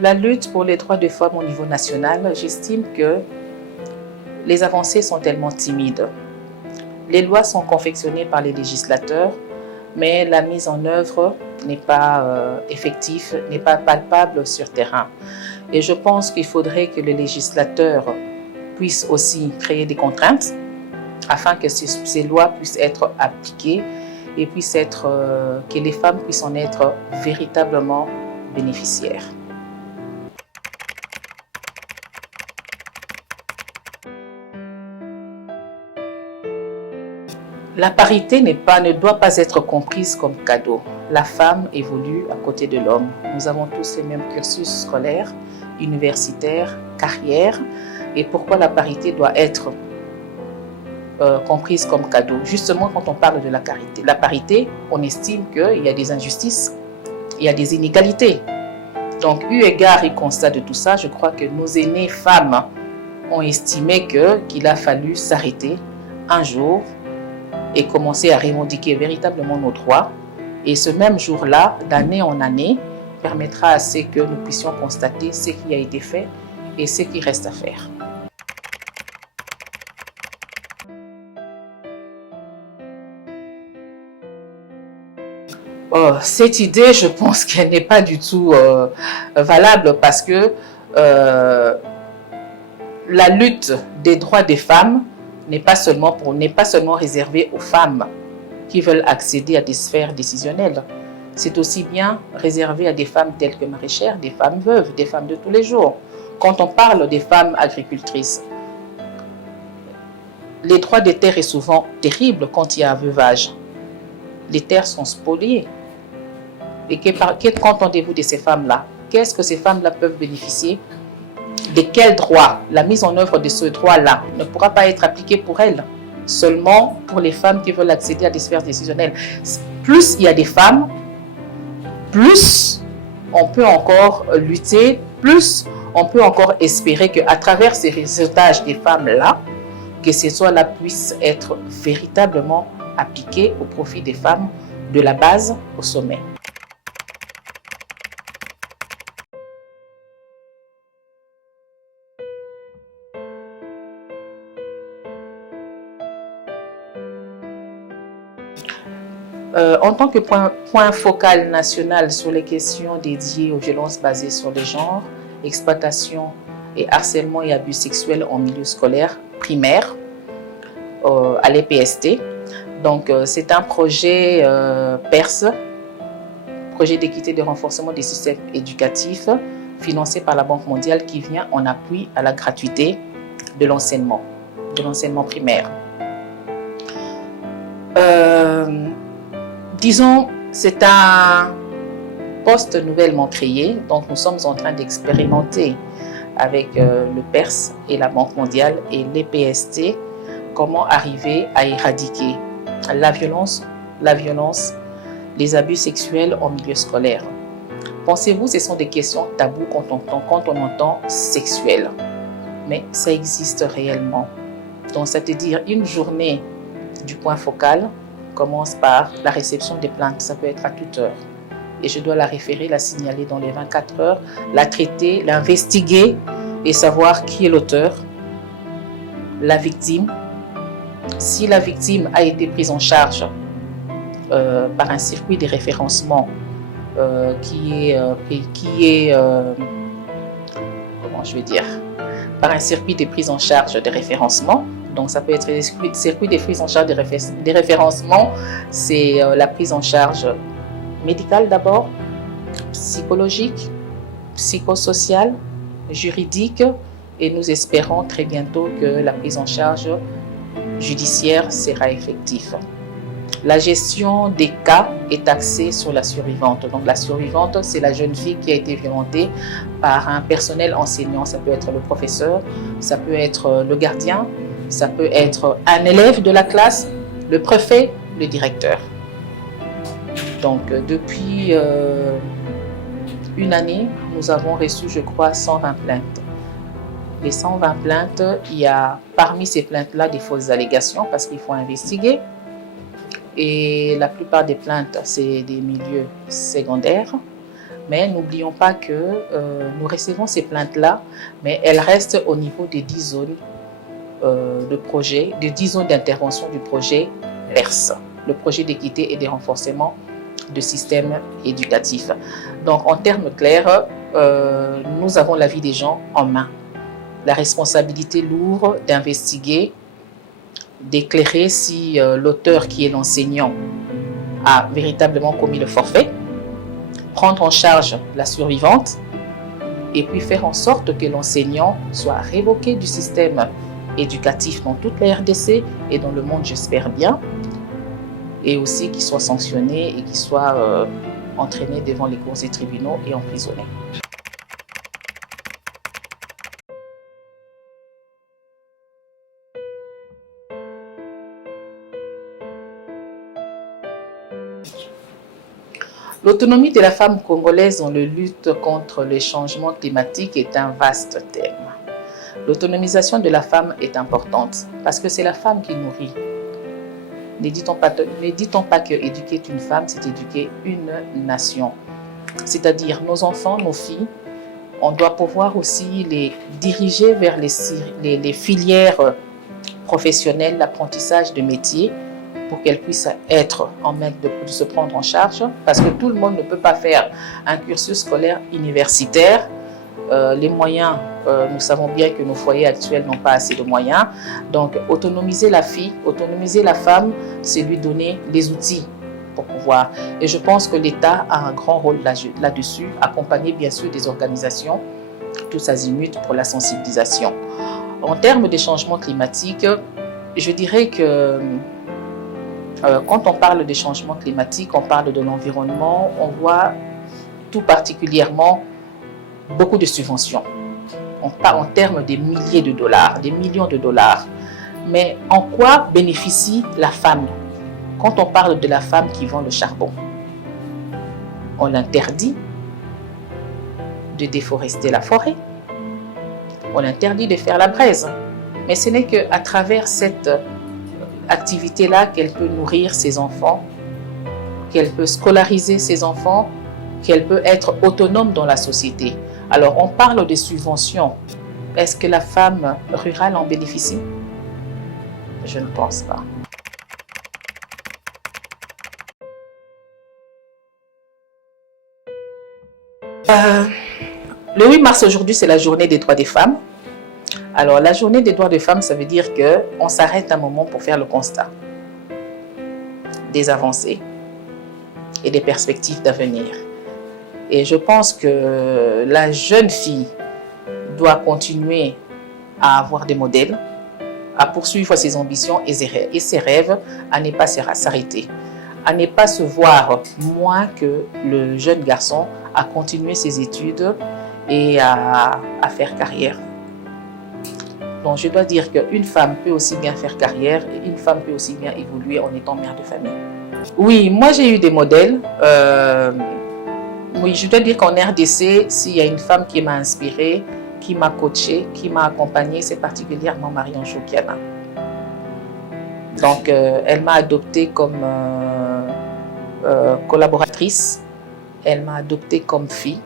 La lutte pour les droits des femmes au niveau national, j'estime que les avancées sont tellement timides. Les lois sont confectionnées par les législateurs, mais la mise en œuvre n'est pas effective, n'est pas palpable sur terrain. Et je pense qu'il faudrait que les législateurs puissent aussi créer des contraintes afin que ces lois puissent être appliquées et que les femmes puissent en être véritablement bénéficiaires. La parité ne doit pas être comprise comme cadeau. La femme évolue à côté de l'homme. Nous avons tous les mêmes cursus scolaires, universitaires, carrières. Et pourquoi la parité doit être comprise comme cadeau? Justement, quand on parle de la parité, on estime qu'il y a des injustices, il y a des inégalités. Donc, eu égard et constat de tout ça, je crois que nos aînées femmes ont estimé qu'il a fallu s'arrêter un jour et commencer à revendiquer véritablement nos droits. Et ce même jour-là, d'année en année, permettra à ce que nous puissions constater ce qui a été fait et ce qui reste à faire. Cette idée, je pense qu'elle n'est pas du tout valable parce que la lutte des droits des femmes n'est pas seulement réservée aux femmes qui veulent accéder à des sphères décisionnelles. C'est aussi bien réservé à des femmes telles que maraîchères, des femmes veuves, des femmes de tous les jours. Quand on parle des femmes agricultrices, les droits des terres est souvent terrible quand il y a un veuvage. Les terres sont spoliées. Et qu'entendez-vous de ces femmes-là? Qu'est-ce que ces femmes-là peuvent bénéficier? De quels droits? La mise en œuvre de ce droit-là ne pourra pas être appliquée pour elles, seulement pour les femmes qui veulent accéder à des sphères décisionnelles. Plus il y a des femmes, plus on peut encore lutter, plus on peut encore espérer qu'à travers ces réseautages des femmes-là, que ces lois-là puissent être véritablement appliquées au profit des femmes de la base au sommet. En tant que point focal national sur les questions dédiées aux violences basées sur le genre, exploitation et harcèlement et abus sexuels en milieu scolaire primaire, à l'EPST. Donc, c'est un projet PERS, projet d'équité et de renforcement des systèmes éducatifs, financé par la Banque mondiale qui vient en appui à la gratuité de l'enseignement primaire. Disons, c'est un poste nouvellement créé, donc nous sommes en train d'expérimenter avec le PERS et la Banque mondiale et l'EPST comment arriver à éradiquer la violence, les abus sexuels en milieu scolaire. Pensez-vous que ce sont des questions taboues quand on entend sexuel? Mais ça existe réellement. Donc, c'est-à-dire une journée du point focal commence par la réception des plaintes. Ça peut être à toute heure. Et je dois la référer, la signaler dans les 24 heures, la traiter, l'investiguer et savoir qui est l'auteur, la victime. Si la victime a été prise en charge par un circuit de référencement par un circuit de prise en charge de référencement. Donc, ça peut être le circuit de prise en charge des référencements. C'est la prise en charge médicale d'abord, psychologique, psychosociale, juridique. Et nous espérons très bientôt que la prise en charge judiciaire sera effective. La gestion des cas est axée sur la survivante. Donc, la survivante, c'est la jeune fille qui a été violentée par un personnel enseignant. Ça peut être le professeur, ça peut être le gardien, ça peut être un élève de la classe, le préfet, le directeur. Donc, depuis une année, nous avons reçu, je crois, 120 plaintes. Les 120 plaintes, il y a parmi ces plaintes-là des fausses allégations parce qu'il faut investiguer. Et la plupart des plaintes, c'est des milieux secondaires. Mais n'oublions pas que nous recevons ces plaintes-là, mais elles restent au niveau des 10 zones de projet, des 10 zones d'intervention du projet PERS, le projet d'équité et de renforcement de système éducatif. Donc, en termes clairs, nous avons la vie des gens en main. La responsabilité lourde d'investiguer, d'éclairer si l'auteur qui est l'enseignant a véritablement commis le forfait, prendre en charge la survivante et puis faire en sorte que l'enseignant soit révoqué du système éducatif dans toute la RDC et dans le monde, j'espère bien, et aussi qu'il soit sanctionné et qu'il soit entraîné devant les cours et tribunaux et emprisonné. L'autonomie de la femme congolaise dans la lutte contre les changements climatiques est un vaste thème. L'autonomisation de la femme est importante parce que c'est la femme qui nourrit. Ne dit-on pas que éduquer une femme, c'est éduquer une nation. C'est-à-dire nos enfants, nos filles, on doit pouvoir aussi les diriger vers les filières professionnelles, l'apprentissage de métiers, pour qu'elles puissent être en mesure de se prendre en charge, parce que tout le monde ne peut pas faire un cursus scolaire universitaire. Les moyens, nous savons bien que nos foyers actuels n'ont pas assez de moyens. Donc, autonomiser la fille, autonomiser la femme, c'est lui donner les outils pour pouvoir. Et je pense que l'État a un grand rôle là-dessus, accompagner bien sûr des organisations, tous azimuts pour la sensibilisation. En termes de changement climatique, je dirais que quand on parle des changements climatiques, on parle de l'environnement, on voit tout particulièrement beaucoup de subventions. On parle en termes de milliers de dollars, des millions de dollars. Mais en quoi bénéficie la femme quand on parle de la femme qui vend le charbon? On l'interdit de déforester la forêt. On l'interdit de faire la braise. Mais ce n'est qu'à travers cette activité-là qu'elle peut nourrir ses enfants, qu'elle peut scolariser ses enfants, qu'elle peut être autonome dans la société. Alors, on parle de subventions. Est-ce que la femme rurale en bénéficie? Je ne pense pas. Le 8 mars aujourd'hui, c'est la journée des droits des femmes. Alors, la journée des droits des femmes, ça veut dire qu'on s'arrête un moment pour faire le constat des avancées et des perspectives d'avenir. Et je pense que la jeune fille doit continuer à avoir des modèles, à poursuivre ses ambitions et ses rêves, à ne pas s'arrêter, à ne pas se voir moins que le jeune garçon, à continuer ses études et à faire carrière. Donc, je dois dire qu'une femme peut aussi bien faire carrière et une femme peut aussi bien évoluer en étant mère de famille. Oui, moi j'ai eu des modèles. Oui, je dois dire qu'en RDC, s'il y a une femme qui m'a inspirée, qui m'a coachée, qui m'a accompagnée, c'est particulièrement Marion Jokiana. Donc, elle m'a adoptée comme collaboratrice, elle m'a adoptée comme fille.